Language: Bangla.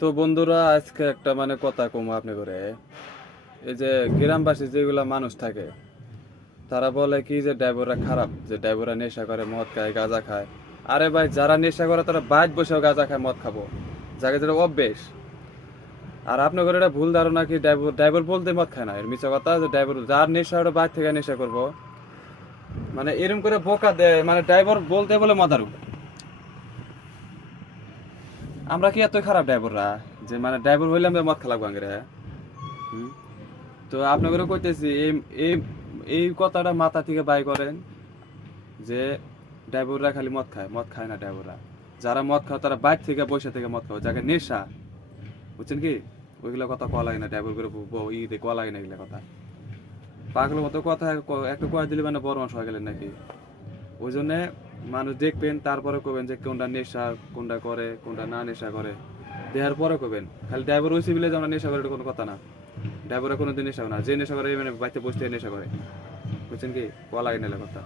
তো বন্ধুরা, আজকে একটা কথা কম আপনি করে। এই যে গ্রামবাসী যেগুলা মানুষ থাকে, তারা বলে কি যে ড্রাইভাররা খারাপ, যে ড্রাইভাররা নেশা করে, মদ খায়, গাঁজা খায়। আরে ভাই, যারা নেশা করে তারা বাইক বসেও গাঁজা খায়, মদ খাবো, যাকে যেটা অভ্যেস। আর আপনার করে এটা ভুল ধারণা কি ড্রাইভার ড্রাইভার বলতে মদ খায় না, এর মিছা কথা। যে ড্রাইভার যার নেশা, ওটা বাইক থেকে নেশা করবো, এরম করে বোকা দেয়। ড্রাইভার বলতে বলে মদারু। আমরা কি এত খারাপ ড্রাইভাররা যে ড্রাইভার হইলে আমরা মদ খেলাম গাঙ্গে? হুম। তো আপনাকে কইতেছি, এই এই এই কথাটা মাথা থেকে বাই করেন যে ড্রাইভাররা খালি মদ খায়। মদ খায় না ড্রাইভাররা। যারা মদ খায় তারা বাইক থেকে বসে থেকে মদ খায়, যাকে নেশা, বুঝছেন কি? ওইগুলো কথা কওয়া লাগে না, ড্রাইভার করে কওয়া লাগে না এগুলো কথা। পাগলের মতো কথা একটা কয়ে দিলে বড় মানুষ হয়ে গেলেন নাকি? ওই জন্যে মানুষ দেখবেন, তারপরে কবেন যে কোনটা নেশা, কোনটা করে, কোনটা না নেশা করে, দেহার পরে কবেন। খালি ড্রাইভার হয়েছে বলে যে আমরা নেশা করে, এটা কোনো কথা না। ড্রাইভাররা কোনোদিন নেশা করে না। যে নেশা করে বাড়িতে বসতে নেশা করে, বুঝছেন কি? কলা লাগে না কথা।